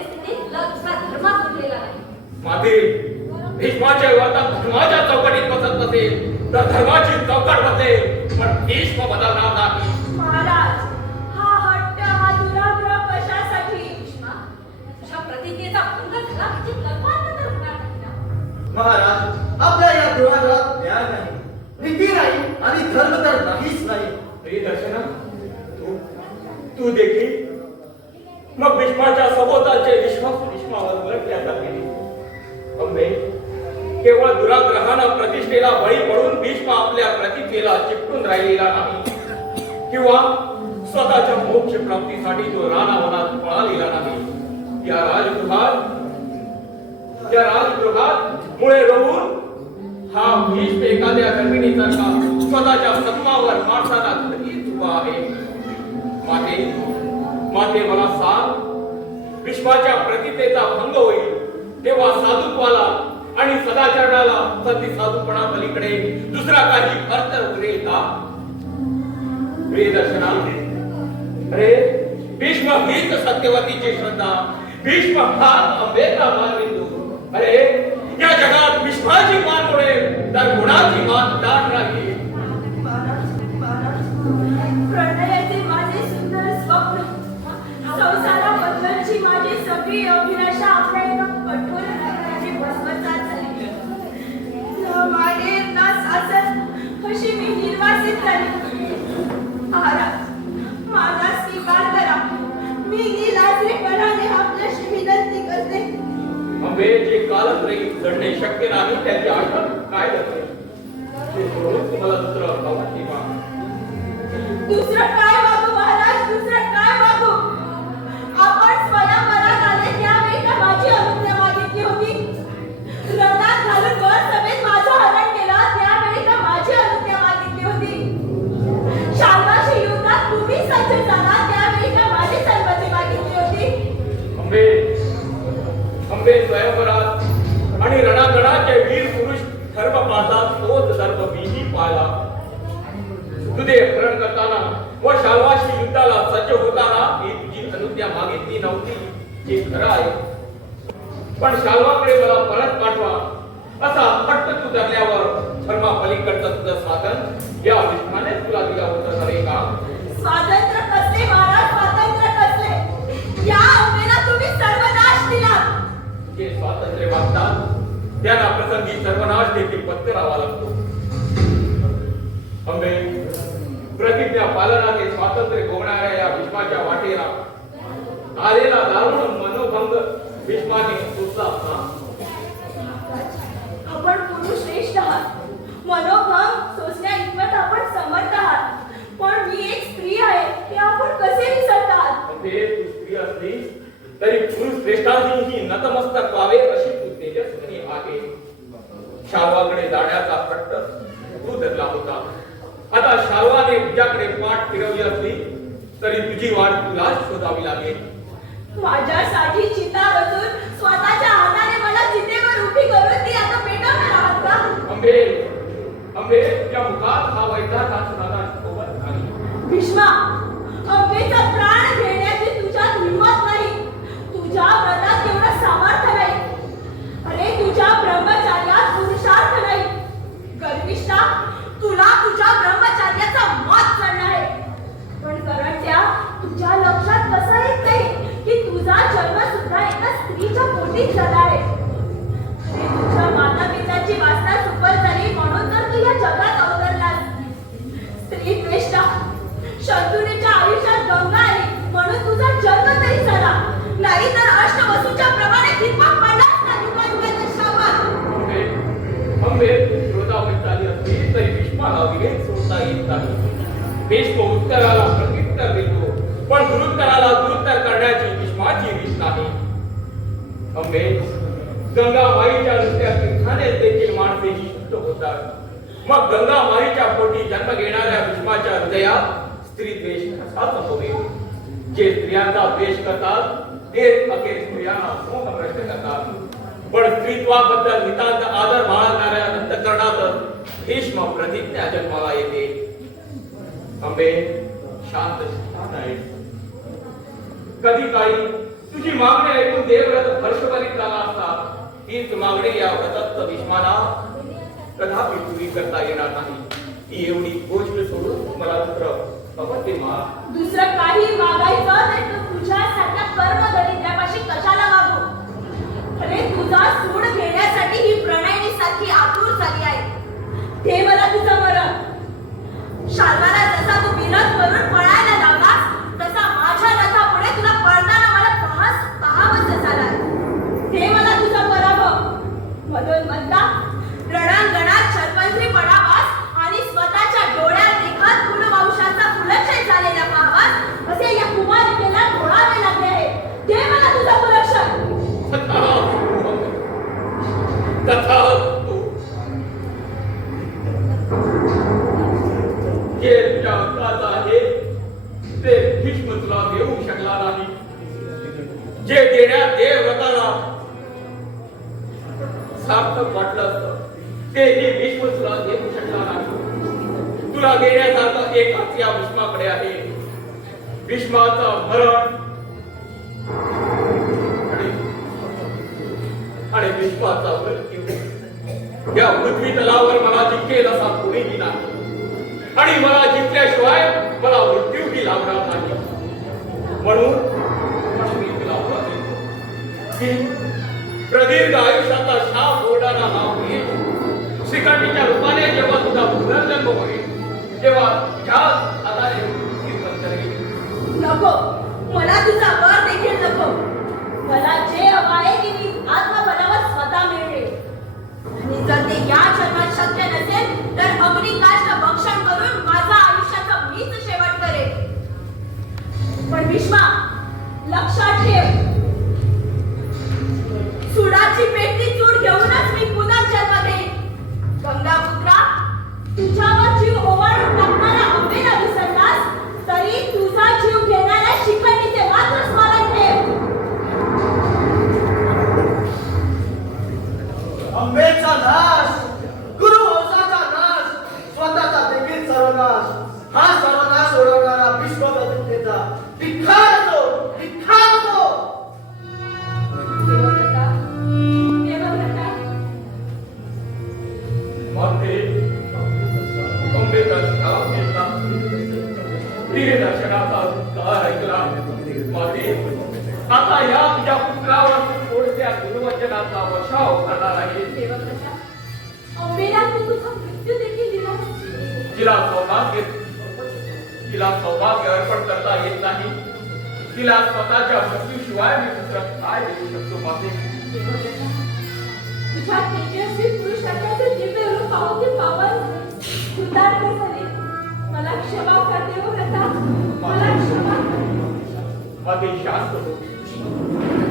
परिस्थितीत तुला दुसरा धर्म सुटलेला नाही. माते भीष्माच्या विवादात धर्माच्या चौकटीत बसत नसेल तर धर्माची चौकट बसेल पण भीष्म बदलणार नाही. महाराज हा हट्ट हा दुराग्रह कशासाठी? भीष्मा तुझ्या प्रतिज्ञेचा भंग झाला म्हणजे तलवार तर होणार नाही ना? महाराज आपल्या या दुराग्रहात न्याय नाही. नीती नाही आणि धर्म तर नाहीच नाही. तू तू देखील मग भीष्माच्या सभोवतालचे विश्वास भीष्मावर उलटल्याचा केली अंबे केवळ दुराग्रहानं प्रतिष्ठेला बळी पडून भीष्म आपल्या प्रतिज्ञेला चिपटून राहिलेला नाही. किंवा स्वतःच्या मोक्ष प्राप्तीसाठी तो रानावनात पळालेला नाही. या राजगृहात या राजगृहात मुळे रोवून हा भीष्म एखाद्या गर्भिणीसारखा स्वतःच्या सत्मावर माणसाला घरीच उभा आहे. मागे माते मला सांग विश्वाच्या प्रतितेचा भंग होईल तेव्हा साधुत्वाला आणि सदाचरणाला सती साधूपणा पलीकडे दुसरा काही अर्थ उरेल का? प्रियदर्शना अरे भीष्म हीच सत्यवतीची श्रद्धा भीष्म हा अंबेचा मानविंदू अरे या जगात विश्वाची मान उडेल तर गुणाची मान दाट राहील. माझी अभिलाषा आपल्या एका कठोर निर्णयाने भस्मसात झाली न माहेर अशी मी निर्वासित झाली? महाराज माझा स्वीकार करा. मी निलाजरेपणाने आपल्याशी विनंती करते. अंबे जे कालत्रयी शक्य नाही त्याची आठवण काय करते अंबे स्वयंवरात आणि रणांगणाचे वीर पुरुष धर्म पाहतात तोच धर्म मीही पाहिला. सुखदेव हरण करताना व शालवाशी युद्धाला सज्ज होताना मी तुझी अनुज्ञा मागितली नव्हती हे खरं आहे. पण शालवाकडे मला परत पाठवा असा पट्ट तू धरल्यावर धर्मा पलीकडचं तुझं साधन आपण पुरुष श्रेष्ठ आहात. मनोभंग सोसण्या इतपत आपण समर्थ आहात. पण मी एक स्त्री आहे हे आपण कसे विसरतात तू स्त्री असली तरी पुरुष श्रेष्ठांनीही नतमस्तक व्हावे अशी तू तेजस्विनी आहे. शाल्वाकडे जाण्याचा हट्ट तू धरला होता. आता शाल्वाने तुझ्याकडे पाठ फिरवली असली तरी तुझी वाट तुलाच शोधावी लागेल. माझ्यासाठी चिता रचून स्वतःच्या हाताने मला चितेवर उभी करून ती आता पेटवणार आहात का? अंबे अंबे तुझ्या मुखात हा वैद्याचा सुनादा सोबत नाही भीष्मा अंबेचा प्राण घेण्याची तुझ्यात हिंमत नाही. तुझ्या तेवढं सामर्थ्य नाही अरे तुझ्या ब्रह्मचार्यात पुरुषार्थ नाही गर्विष्ठा तुला तुझ्या ब्रह्मचार्याचा मत चढला आहे पण करण्या तुझ्या लक्षात कसं येत नाही की तुझा जन्म सुद्धा एका स्त्रीच्या पोटीत झाला आहे अरे तुझ्या माता पित्याची वासना सुपर झाली म्हणून तर तू या जगात आयुष्यात गंगा आली म्हणून तुझा जन्म तरी झाला. नाही तर अष्टवसूच्या प्रमाणे दीपक ना युगायुगाच्या शापात अंबे झाली असली तरी भीष्माला विवेक सोडता येत नाही. भीष्म उत्तराला प्रत्युत्तर देतो पण दुरुत्तराला दुरुत्तर करण्याची भीष्माची रीत नाही. अंबे गंगा माईच्या नुसत्या तीर्थाने देखील माणसे शुद्ध होतात. मग गंगा माईच्या पोटी जन्म घेणाऱ्या भीष्माच्या हृदयात स्त्री द्वेष कसा संभवेल जे स्त्रियांचा द्वेष करतात ते अखेर स्त्रियांना मोह प्रश्न करतात. पण स्त्रीत्वाबद्दल नितांत आदर बाळगणाऱ्या अंतकरणात भीष्म प्रतिज्ञा जन्माला येते. अंबे शांत स्थान आहे. कधी काही तुझी मागणी ऐकून देवव्रत हर्षभरित झाला असता हीच मागणी या व्रतस्थ भीष्माला कदापि पुरी करता येणार नाही. ती एवढी गोष्ट सोडून मला दुसरं बाबा ते मा दुसरं काही मागायचं नाही तर तुझ्यासारख्या कर्म दरिद्रापाशी कशाला मागू अरे तुझा सूड घेण्यासाठी ही प्रणयनी सारखी आतुर झाली आहे. ते मला तुझं मरण. शाल्वाला सार्थक वाटलं असतं. ते हे विश्व तुला देऊ शकणार नाही. तुला देण्यासारखं एकच या भीष्माकडे आहे. भीष्माचं मरण आणि विश्वाचा भीष्माचा मृत्यू. या पृथ्वी तलावर मला जिंकेल असा कोणीही नाही. आणि मला जिंकल्याशिवाय मला मृत्यूही लाभणार नाही. म्हणून मी तुला प्रदीर्घ आयु वीर रूपाने जेव्हा तुझा पुनर्जन्म होईल तेव्हा ज्या या तुझ्या पुत्रावर कोणत्या गुरुवचनाचा वर्षाव करणार आहे तिला सौभाग्य तिला सौभाग्य अर्पण करता येत नाही तिला स्वतःच्या मृत्यूशिवाय मी पुत्र काय देऊ शकतो माते तुझ्या तेजस्वी दिव्य रूप पाहून पावन कृतार्थ मला क्षमा कर. मला क्षमा कर शास्त्र होती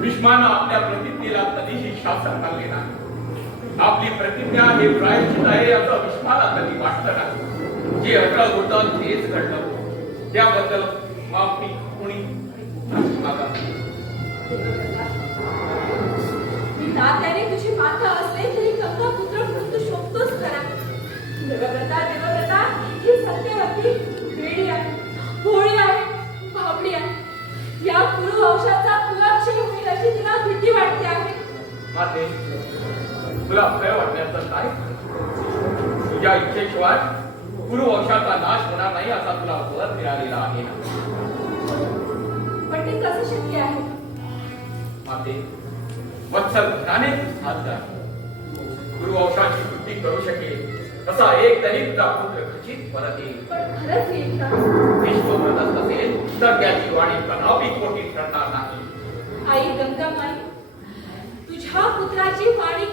भीष्मानं आपल्या प्रतिज्ञेला कधीही शासन आणले नाही. आपली प्रतिज्ञा हे प्रायश्चित आहे असं भीष्माला कधी वाटलं नाही. जे अटळ होतं तेच घडलं. त्याबद्दल माफी कोणी मागा तात्याने तुझी माता असले तरी गंगा पुत्र म्हणून तू शोधतोस खरा. माते तुला भय वाटण्याचं काय? तुझ्या इच्छेशिवाय कुरुवंशाचा नाश होणार नाही असा तुला वर मिळालेला आहे. पण ते कसं शक्य आहे? माते वत्सल साध्य आहे गुरुवंशाची वृत्ती करू शकेल असा एक दलित पुत्र खचित परत येईल. पण खरंच येईल का? विश्वव्रतच असेल तर त्याची वाणी कदापि खोटी ठरणार नाही. आई गंगामाई तुझ्या पुत्राची वाणी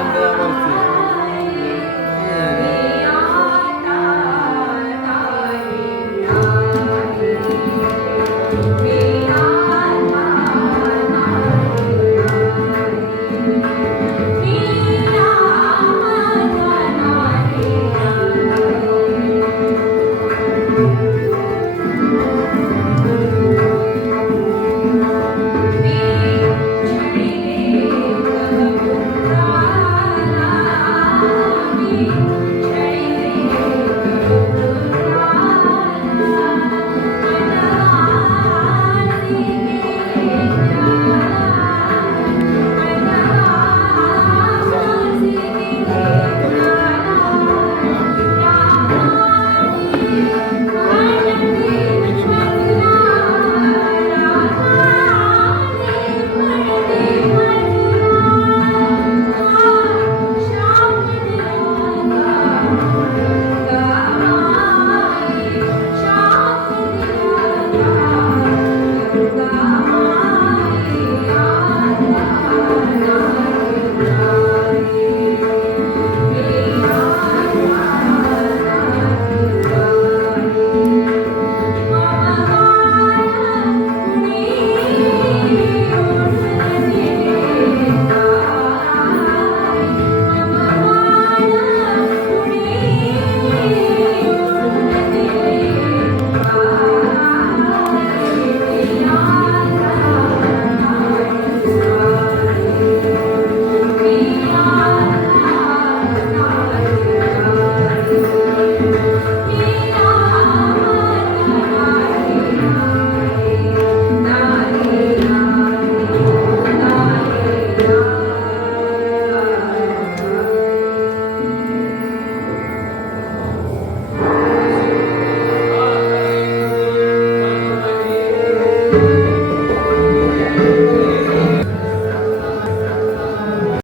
Amen.